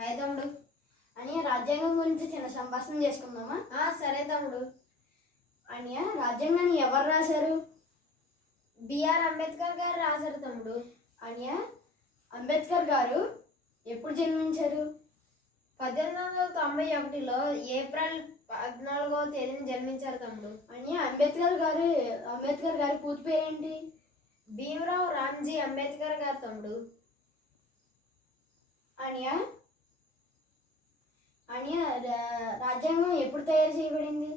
Hi తమ్ముడు. అని రాజ్యాంగం గురించి చిన్న సంభాషణ చేసుకుందామా? సరే తమ్ముడు. అని రాజ్యాంగాన్ని ఎవరు రాశారు? బిఆర్ అంబేద్కర్ గారు రాశారు తమ్ముడు. అని అంబేద్కర్ గారు ఎప్పుడు జన్మించారు? 1891లో ఏప్రిల్ 14వ తేదీన జన్మించారు తమ్ముడు. అని అంబేద్కర్ గారి పూర్తి పేరేంటి? భీమరావ్ రామ్జీ అంబేద్కర్ గారు తమ్ముడు. అనియా రాజ్యాంగం ఎప్పుడు తయారు చేయబడింది?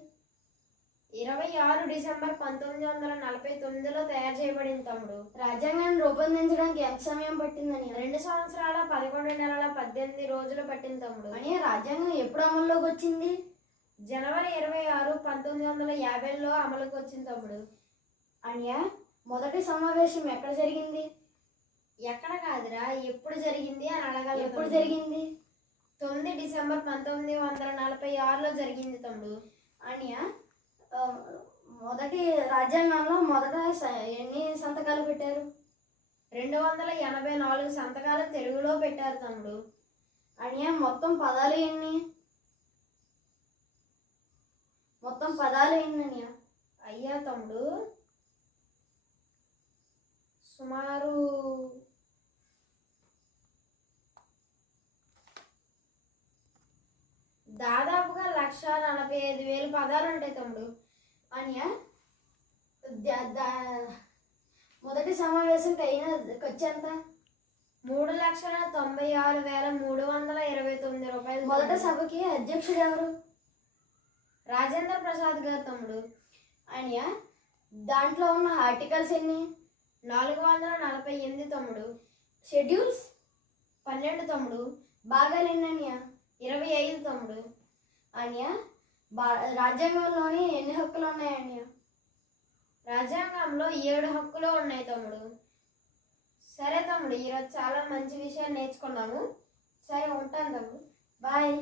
26 డిసెంబర్ 1949లో తయారు చేయబడింది తమ్ముడు. రాజ్యాంగాన్ని రూపొందించడానికి ఎంత సమయం పట్టిందని? 2 సంవత్సరాల 11 నెలల 18 రోజులు పట్టింది తమ్ముడు. అని రాజ్యాంగం ఎప్పుడు అమల్లోకి వచ్చింది? జనవరి 26, 1950లో అమలుకి వచ్చింది తమ్ముడు. అనియా మొదటి సమావేశం ఎక్కడ జరిగింది? ఎక్కడ కాదురా, ఎప్పుడు జరిగింది అని అడగాలి. ఎప్పుడు జరిగింది? 9 డిసెంబర్ 1946లో జరిగింది తమ్ముడు. అనియా మొదటి రాజ్యాంగంలో మొదట ఎన్ని సంతకాలు పెట్టారు? 284 సంతకాలు తెలుగులో పెట్టారు తమ్ముడు. అనియా మొత్తం పదాలు ఎన్ని? అనియా అయ్యా తమ్ముడు, సుమారు దాదాపుగా 1,45,000 పదాలు ఉంటాయి తమ్ముడు. అనియా మొదటి సమావేశం అయిన ఖర్చు ఎంత? 3,96,329 రూపాయలు. మొదటి సభకి అధ్యక్షుడు ఎవరు? రాజేంద్ర ప్రసాద్ గారు తమ్ముడు. అనియా దాంట్లో ఉన్న ఆర్టికల్స్ ఎన్ని? 448 తమ్ముడు. షెడ్యూల్స్? 12 తమ్ముడు. భాగాలు ఎన్ని అనియా? 25 తమ్ముడు. అనియా రాజ్యాంగంలోని ఎన్ని హక్కులు ఉన్నాయి అనియా? రాజ్యాంగంలో 7 హక్కులు ఉన్నాయి తమ్ముడు. సరే తమ్ముడు, ఈరోజు చాలా మంచి విషయాలు నేర్చుకున్నాము. సరే ఉంటాను తమ్ముడు. బాయ్.